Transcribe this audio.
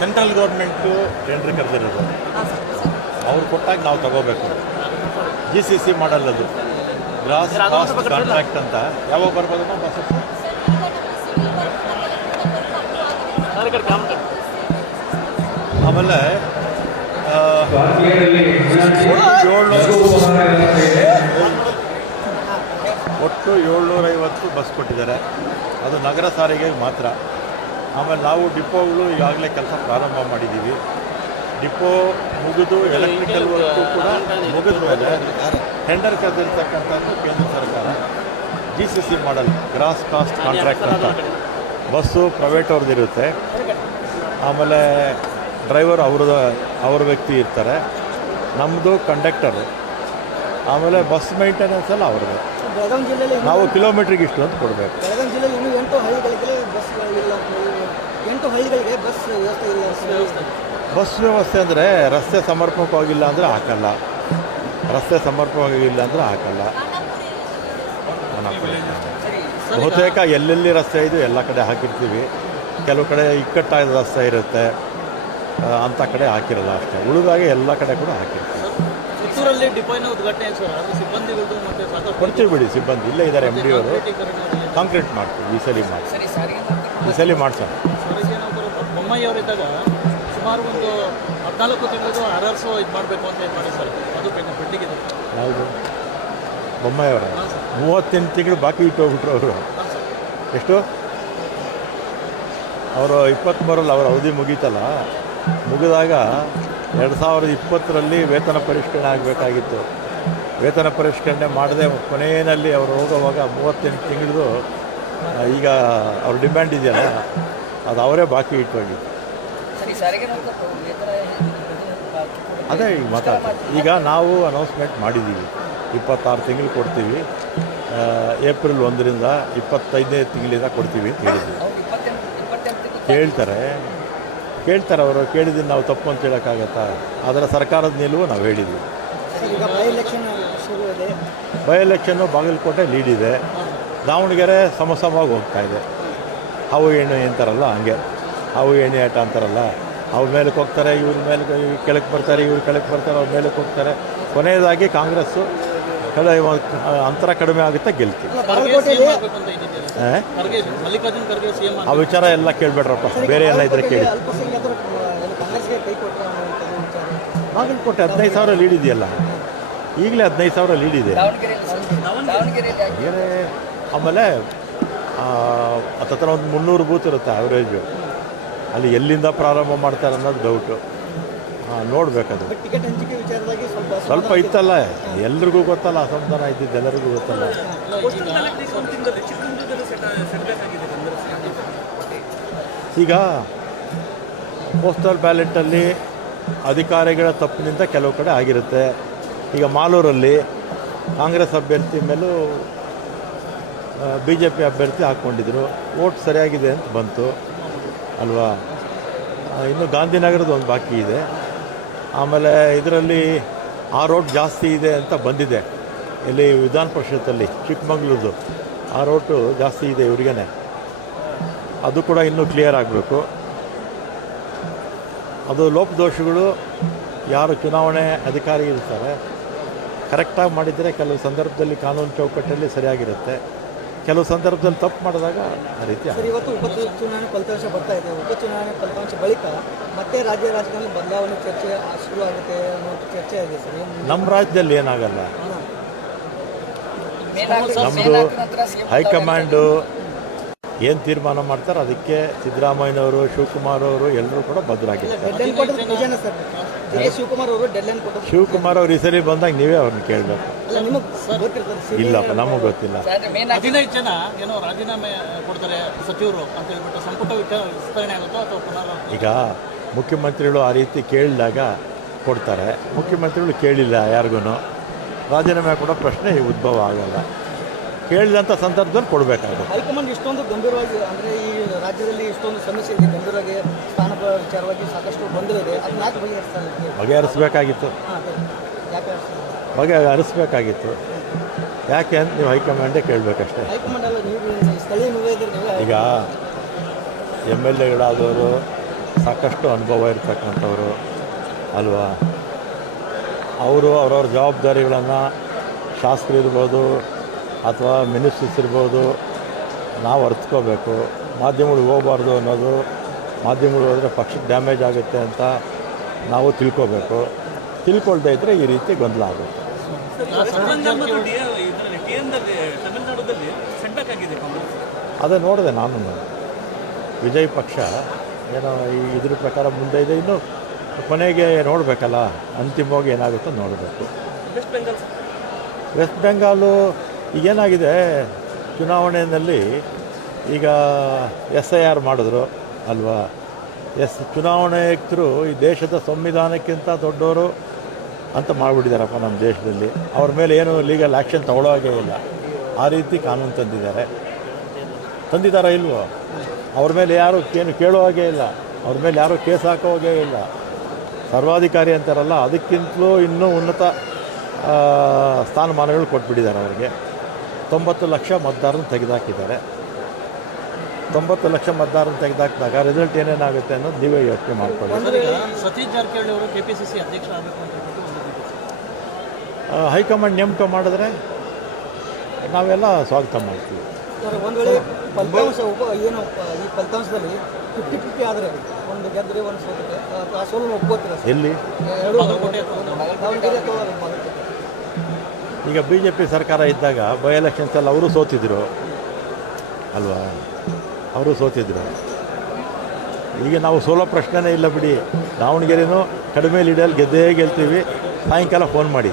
Central government tender ಕರೆದಿರೋದು, ಅವ್ರು ಕೊಟ್ಟಾಗ ನಾವು ತಗೋಬೇಕು. GCC ಮಾಡಲ್ ಅದು, ಗ್ರಾಸ್ ಕಾಸ್ಟ್ ಕಾಂಟ್ರಾಕ್ಟ್ ಅಂತ. ಯಾವಾಗ ಬರ್ಬೋದಮ್ಮ ಬಸ್? ಆಮೇಲೆ ಒಟ್ಟು 750 ಬಸ್ ಕೊಟ್ಟಿದ್ದಾರೆ, ಅದು ನಗರ ಸಾರಿಗೆಗೆ ಮಾತ್ರ. ಆಮೇಲೆ ನಾವು ಡಿಪೋಗಳು ಈಗಾಗಲೇ ಕೆಲಸ ಪ್ರಾರಂಭ ಮಾಡಿದ್ದೀವಿ. ಡಿಪೋ ಮುಗಿದು ಎಲೆಕ್ಟ್ರಿಕಲ್ ವರ್ಕು ಕೂಡ ಮುಗಿದ ಮೇಲೆ ಟೆಂಡರ್ ಕರೆದಿರ್ತಕ್ಕಂಥದ್ದು ಕೇಂದ್ರ ಸರ್ಕಾರ. GCC ಮಾಡಲ್, ಗ್ರಾಸ್ ಕಾಸ್ಟ್ ಕಾಂಟ್ರಾಕ್ಟ್ ಅಂತ. ಬಸ್ಸು ಪ್ರೈವೇಟ್ ಅವ್ರದ್ದಿರುತ್ತೆ, ಆಮೇಲೆ ಡ್ರೈವರ್ ಅವ್ರ ವ್ಯಕ್ತಿ ಇರ್ತಾರೆ, ನಮ್ಮದು ಕಂಡಕ್ಟರು, ಆಮೇಲೆ ಬಸ್ ಮೇಂಟೆನೆನ್ಸ್ ಎಲ್ಲ ಅವ್ರದ್ದು. ಬೆಳಗಾವಿ ಜಿಲ್ಲೆಯಲ್ಲಿ ನಾವು ಕಿಲೋಮೀಟ್ರಿಗೆ ಇಷ್ಟು ಅಂತ ಕೊಡಬೇಕು. ಬೆಳಗಾವಿ ಜಿಲ್ಲೆಯಲ್ಲಿ ಇನ್ನೂ 8 ಹಳ್ಳಿಗಳಿಗೆ ಬಸ್ ಇಲ್ಲ, 8 ಹಳ್ಳಿಗಳಿಗೆ ಬಸ್ ವ್ಯವಸ್ಥೆ ಇಲ್ಲ. ಬಸ್ ವ್ಯವಸ್ಥೆ ಅಂದರೆ ರಸ್ತೆ ಸಮರ್ಪಕವಾಗಿಲ್ಲ ಅಂದರೆ ಹಾಕಲ್ಲ, ರಸ್ತೆ ಸಮರ್ಪಕವಾಗಿಲ್ಲ ಅಂದರೆ ಹಾಕಲ್ಲ. ಬಹುತೇಕ ಎಲ್ಲೆಲ್ಲಿ ರಸ್ತೆ ಇದೆ ಎಲ್ಲ ಕಡೆ ಹಾಕಿರ್ತೀವಿ. ಕೆಲವು ಕಡೆ ಇಕ್ಕಟ್ಟಾದ ರಸ್ತೆ ಇರುತ್ತೆ, ಅಂಥ ಕಡೆ ಹಾಕಿರಲ್ಲ ಅಷ್ಟೇ. ಉಳಿದಾಗೆ ಎಲ್ಲ ಕಡೆ ಕೂಡ ಹಾಕಿರ್ತೀವಿ. ಕೊಡ್ತೀವಿ ಬಿಡಿ, ಸಿಬ್ಬಂದಿ ಇಲ್ಲೇ ಇದ್ದಾರೆ. MD ಅವರು ಕಾಂಕ್ರೀಟ್ ಮಾಡ್ತೀವಿ, ಈ ಸಲ ಮಾಡ್ಸೋಣ. ಬೊಮ್ಮಾಯಿಯವರಿದ್ದಾಗ ಸುಮಾರು ಒಂದು 14 ತಿಂಗಳು RRSO ಇದು ಮಾಡಬೇಕು ಅಂತ ಇದು ಮಾಡಿ ಸರ್, ಅದು ಪೆಂಡಿಂಗ್ ಇದೆ. ಯಾವುದು? ಬೊಮ್ಮಾಯಿಯವರ 38 ತಿಂಗಳು ಬಾಕಿ ಇಟ್ಟು ಹೋಗ್ಬಿಟ್ರು ಅವರು. ಎಷ್ಟು? ಅವರು 23ರಲ್ಲಿ ಅವರ ಅವಧಿ ಮುಗೀತಲ್ಲ, ಮುಗಿದಾಗ 2020ರಲ್ಲಿ ವೇತನ ಪರಿಷ್ಕರಣೆ ಆಗಬೇಕಾಗಿತ್ತು. ವೇತನ ಪರಿಷ್ಕರಣೆ ಮಾಡದೆ ಕೊನೆಯಲ್ಲಿ ಅವರು ಹೋಗುವಾಗ 38 ತಿಂಗಳದು ಈಗ ಅವ್ರ ಡಿಮ್ಯಾಂಡ್ ಇದೆಯಲ್ಲ, ಅದು ಅವರೇ ಬಾಕಿ ಇಟ್ಟೋಗಿತ್ತು. ಅದೇ ಈಗ ಮಾತಾಡ್ತೀವಿ. ಈಗ ನಾವು ಅನೌನ್ಸ್ಮೆಂಟ್ ಮಾಡಿದ್ದೀವಿ, 26 ತಿಂಗಳು ಕೊಡ್ತೀವಿ, ಏಪ್ರಿಲ್ 1ರಿಂದ 25ನೇ ತಿಂಗಳಿಂದ ಕೊಡ್ತೀವಿ ಅಂತ ಹೇಳಿದ್ವಿ. ಕೇಳ್ತಾರೆ ಅವರು. ಕೇಳಿದ್ದೀನಿ ನಾವು ತಪ್ಪು ಅಂತ ಹೇಳೋಕ್ಕಾಗತ್ತಾ? ಅದರ ಸರ್ಕಾರದ ನಿಲುವು ನಾವು ಹೇಳಿದ್ವಿ. ಬೈ ಎಲೆಕ್ಷನ್ನು ಬಾಗಲಕೋಟೆ ಲೀಡ್ ಇದೆ, ದಾವಣಗೆರೆ ಸಮವಾಗಿ ಹೋಗ್ತಾ ಇದೆ. ಹಾವು ಎಣ್ಣೆ ಅಂತಾರಲ್ಲ ಹಂಗೆ, ಹಾವು ಎಣ್ಣೆ ಆಟ ಅಂತಾರಲ್ಲ, ಅವ್ರ ಮೇಲಕ್ಕೆ ಹೋಗ್ತಾರೆ, ಇವ್ರ ಮೇಲೆ ಕೆಳಕ್ಕೆ ಬರ್ತಾರೆ, ಇವ್ರು ಕೆಳಕ್ಕೆ ಬರ್ತಾರೆ, ಅವ್ರ ಮೇಲಕ್ಕೆ ಹೋಗ್ತಾರೆ. ಕೊನೆಯದಾಗಿ ಕಾಂಗ್ರೆಸ್ಸು ಅಂತರ ಕಡಿಮೆ ಆಗುತ್ತೆ, ಗೆಲ್ತೀವಿ. ಆ ವಿಚಾರ ಎಲ್ಲ ಕೇಳಬೇಡ್ರಪ್ಪ, ಬೇರೆ ಎಲ್ಲ ಇದ್ರೆ ಕೇಳಿ. ಬಾಗಲಕೋಟೆ 15,000 ಲೀಡ್ ಇದೆಯಲ್ಲ, ಈಗಲೇ 15,000 ಲೀಡ್ ಇದೆ. ಆಮೇಲೆ ಹತ್ತಿರ ಒಂದು 300 ಬೂತ್ ಇರುತ್ತೆ ಆವ್ರೇಜು. ಅಲ್ಲಿ ಎಲ್ಲಿಂದ ಪ್ರಾರಂಭ ಮಾಡ್ತಾರೆ ಅನ್ನೋದು ಡೌಟು, ನೋಡಬೇಕದು. ಸ್ವಲ್ಪ ಇತ್ತಲ್ಲ, ಎಲ್ರಿಗೂ ಗೊತ್ತಲ್ಲ, ಅಸಮಾಧಾನ ಇದ್ದಿದ್ದು ಎಲ್ಲರಿಗೂ ಗೊತ್ತಲ್ಲ. ಈಗ ಪೋಸ್ಟಲ್ ಬ್ಯಾಲೆಟಲ್ಲಿ ಅಧಿಕಾರಿಗಳ ತಪ್ಪಿನಿಂದ ಕೆಲವು ಕಡೆ ಆಗಿರುತ್ತೆ. ಈಗ ಮಾಲೂರಲ್ಲಿ ಕಾಂಗ್ರೆಸ್ ಅಭ್ಯರ್ಥಿ ಮೇಲೂ BJP ಅಭ್ಯರ್ಥಿ ಹಾಕ್ಕೊಂಡಿದ್ರು, ವೋಟ್ ಸರಿಯಾಗಿದೆ ಅಂತ ಬಂತು ಅಲ್ವಾ. ಇನ್ನು ಗಾಂಧಿನಗರದ ಒಂದು ಬಾಕಿ ಇದೆ. ಆಮೇಲೆ ಇದರಲ್ಲಿ ಆ ರೋಡ್ ಜಾಸ್ತಿ ಇದೆ ಅಂತ ಬಂದಿದೆ, ಇಲ್ಲಿ ವಿಧಾನ ಪರಿಷತ್ತಲ್ಲಿ ಚಿಕ್ಕಮಗಳೂರು ಆ ರೋಟು ಜಾಸ್ತಿ ಇದೆ ಇವ್ರಿಗೇ. ಅದು ಕೂಡ ಇನ್ನೂ ಕ್ಲಿಯರ್ ಆಗಬೇಕು. ಅದು ಲೋಪದೋಷಗಳು ಯಾರು ಚುನಾವಣೆ ಅಧಿಕಾರಿ ಇರ್ತಾರೆ ಕರೆಕ್ಟಾಗಿ ಮಾಡಿದರೆ ಕೆಲವು ಸಂದರ್ಭದಲ್ಲಿ ಕಾನೂನು ಚೌಕಟ್ಟಲ್ಲಿ ಸರಿಯಾಗಿರುತ್ತೆ, ಕೆಲವು ಸಂದರ್ಭದಲ್ಲಿ ತಪ್ಪು ಮಾಡಿದಾಗ ಆ ರೀತಿ. ಇವತ್ತು ಉಪಚುನಾವಣೆ ಫಲಿತಾಂಶ ಬರ್ತಾ ಇದೆ. ಉಪಚುನಾವಣೆ ಫಲಿತಾಂಶ ಬಳಿಕ ಮತ್ತೆ ರಾಜ್ಯ ರಾಜಕಾರಣದಲ್ಲಿ ಬದಲಾವಣೆ ಚರ್ಚೆ ಶುರು ಆಗುತ್ತೆ ಅನ್ನೋ ಚರ್ಚೆ ಆಗಿದೆ ಸರ್. ನಮ್ಮ ರಾಜ್ಯದಲ್ಲಿ ಏನಾಗಲ್ಲ, ನಮ್ಮದು ಹೈಕಮಾಂಡು ಏನು ತೀರ್ಮಾನ ಮಾಡ್ತಾರೆ ಅದಕ್ಕೆ ಸಿದ್ದರಾಮಯ್ಯನವರು, ಶಿವಕುಮಾರ್ ಅವರು ಎಲ್ಲರೂ ಕೂಡ ಬದ್ಧರಾಗಿದ್ದಾರೆ. ಶಿವಕುಮಾರ್ ಅವರು ಈ ಸರಿ ಬಂದಾಗ ನೀವೇ ಅವ್ರನ್ನ ಕೇಳಬೇಕು. ಇಲ್ಲಪ್ಪ, ನಮಗೆ ಗೊತ್ತಿಲ್ಲ. 15 ಜನ ಏನೋ ರಾಜೀನಾಮೆ ಕೊಡ್ತಾರೆ ಸಚಿವರು ಅಂತ ಹೇಳ್ಬಿಟ್ಟು ಸಂಪುಟ ವಿಸ್ತರಣೆ ಆಗುತ್ತೋ ಅಥವಾ ಪುನರ್? ಈಗ ಮುಖ್ಯಮಂತ್ರಿಗಳು ಆ ರೀತಿ ಕೇಳಿದಾಗ ಕೊಡ್ತಾರೆ, ಮುಖ್ಯಮಂತ್ರಿಗಳು ಕೇಳಿಲ್ಲ ಯಾರಿಗೂ, ರಾಜೀನಾಮೆ ಕೊಡೋ ಪ್ರಶ್ನೆ ಉದ್ಭವ ಆಗಲ್ಲ. ಕೇಳಿದಂಥ ಸಂದರ್ಭದಲ್ಲಿ ಕೊಡಬೇಕಾಗುತ್ತೆ. ಹೈಕಮಾಂಡ್ ಇಷ್ಟೊಂದು ಗಂಭೀರವಾಗಿ, ಅಂದರೆ ಈ ರಾಜ್ಯದಲ್ಲಿ ಇಷ್ಟೊಂದು ಸಮಸ್ಯೆ ಇದೆ, ಗಂಭೀರವಾಗಿ ಸ್ಥಾನ ವಿಚಾರವಾಗಿ ಸಾಕಷ್ಟು ಬಂದಿದೆ, ಅದನ್ನ ಯಾಕೆ ಬಗೆಹರಿಸಬೇಕಾಗಿತ್ತು? ಬಗೆಹರಿಸಬೇಕಾಗಿತ್ತು. ಯಾಕೆ ಅಂತ ನೀವು ಹೈಕಮಾಂಡೇ ಕೇಳಬೇಕಷ್ಟೇ. ಹೈಕಮಾಂಡ್ ಅಲ್ಲ, ನೀವು ಸ್ಥಳೀಯ ಈಗ MLAಗಳಾದವರು ಸಾಕಷ್ಟು ಅನುಭವ ಇರ್ತಕ್ಕಂಥವ್ರು ಅಲ್ವಾ. ಅವರು ಅವ್ರವ್ರ ಜವಾಬ್ದಾರಿಗಳನ್ನು ಶಾಸಕರು ಇರ್ಬೋದು ಅಥವಾ ಮಿನಿಸ್ಟ್ರಿಸ್ ಇರ್ಬೋದು ನಾವು ಅರ್ಥಕೋಬೇಕು. ಮಾಧ್ಯಮಗಳು ಹೋಗಬಾರ್ದು ಅನ್ನೋದು, ಮಾಧ್ಯಮಗಳು ಹೋದರೆ ಪಕ್ಷಕ್ಕೆ ಡ್ಯಾಮೇಜ್ ಆಗುತ್ತೆ ಅಂತ ನಾವು ತಿಳ್ಕೋಬೇಕು. ತಿಳ್ಕೊಳ್ದೇ ಇದ್ದರೆ ಈ ರೀತಿ ಗೊಂದಲ ಆಗುತ್ತೆ. ಅದೇ ನೋಡಿದೆ ನಾನು. ವಿಜಯ್ ಪಕ್ಷ ಏನೋ ಇದ್ರ ಪ್ರಕಾರ ಮುಂದೆ ಇದೆ, ಇನ್ನು ಕೊನೆಗೆ ನೋಡಬೇಕಲ್ಲ, ಅಂತಿಮವಾಗಿ ಏನಾಗುತ್ತೋ ನೋಡಬೇಕು. ವೆಸ್ಟ್ ಬೆಂಗಾಲು ಈಗೇನಾಗಿದೆ, ಚುನಾವಣೆಯಲ್ಲಿ ಈಗ SIR ಮಾಡಿದ್ರು ಅಲ್ವಾ. ಚುನಾವಣೆಯರು ಈ ದೇಶದ ಸಂವಿಧಾನಕ್ಕಿಂತ ದೊಡ್ಡವರು ಅಂತ ಮಾಡಿಬಿಟ್ಟಿದ್ದಾರಪ್ಪ ನಮ್ಮ ದೇಶದಲ್ಲಿ. ಅವ್ರ ಮೇಲೆ ಏನು ಲೀಗಲ್ ಆ್ಯಕ್ಷನ್ ತಗೊಳ್ಳೋ ಹಾಗೆ ಇಲ್ಲ, ಆ ರೀತಿ ಕಾನೂನು ತಂದಿದ್ದಾರಾ ಇಲ್ವೋ. ಅವ್ರ ಮೇಲೆ ಯಾರು ಏನು ಕೇಳೋ ಹಾಗೆ ಇಲ್ಲ, ಅವ್ರ ಮೇಲೆ ಯಾರೂ ಕೇಸ್ ಹಾಕೋ ಹಾಗೆ ಇಲ್ಲ. ಸರ್ವಾಧಿಕಾರಿ ಅಂತಾರಲ್ಲ, ಅದಕ್ಕಿಂತಲೂ ಇನ್ನೂ ಉನ್ನತ ಸ್ಥಾನಮಾನಗಳು ಕೊಟ್ಬಿಟ್ಟಿದ್ದಾರೆ ಅವ್ರಿಗೆ. 90 ಲಕ್ಷ ಮತದಾರರನ್ನು ತೆಗೆದುಹಾಕಿದ್ದಾರೆ. 90 ಲಕ್ಷ ಮತದಾರರನ್ನು ತೆಗೆದುಹಾಕಿದಾಗ ರಿಸಲ್ಟ್ ಏನೇನಾಗುತ್ತೆ ಅನ್ನೋದು ನೀವೇ ಯೋಚನೆ ಮಾಡ್ಕೊಳ್ಳಿ. ಸತೀಶ್ ಜಾರಕಿಹೊಳಿ ಅವರು KPCC ಅಧ್ಯಕ್ಷ ಆಗಬೇಕು ಅಂತ ಹೈಕಮಾಂಡ್ ನೇಮಕ ಮಾಡಿದ್ರೆ ನಾವೆಲ್ಲ ಸ್ವಾಗತ ಮಾಡ್ತೀವಿ. ಸರ್, ಒಂದು ವೇಳೆ ಫಲಿತಾಂಶ ಏನು ಈ ಫಲಿತಾಂಶದಲ್ಲಿ 50-50 ಆದರೆ ಒಂದು ಗೆದ್ದರೆ ಒಂದು ಸೋತಿದೆ, ಆ ಸೋಲನ್ನು ಒಪ್ಕೋತೀರ ಸರ್? ಎಲ್ಲಿ ದಾವಣಗೆರೆ ಅಥವಾ ಬಾಗಲಕೋಟೆ? ಈಗ BJP ಸರ್ಕಾರ ಇದ್ದಾಗ ಬೈ ಎಲೆಕ್ಷನ್ಸಲ್ಲಿ ಅವರು ಸೋತಿದ್ರು ಅಲ್ವಾ, ಅವರು ಸೋತಿದ್ರು. ಈಗ ನಾವು ಸೋಲೋ ಪ್ರಶ್ನೆನೇ ಇಲ್ಲ ಬಿಡಿ. ದಾವಣಗೆರೆನೂ ಕಡಿಮೆ ಲೀಡಲ್ಲಿ ಗೆದ್ದೇ ಗೆಲ್ತೀವಿ. ಸಾಯಂಕಾಲ ಫೋನ್ ಮಾಡಿ.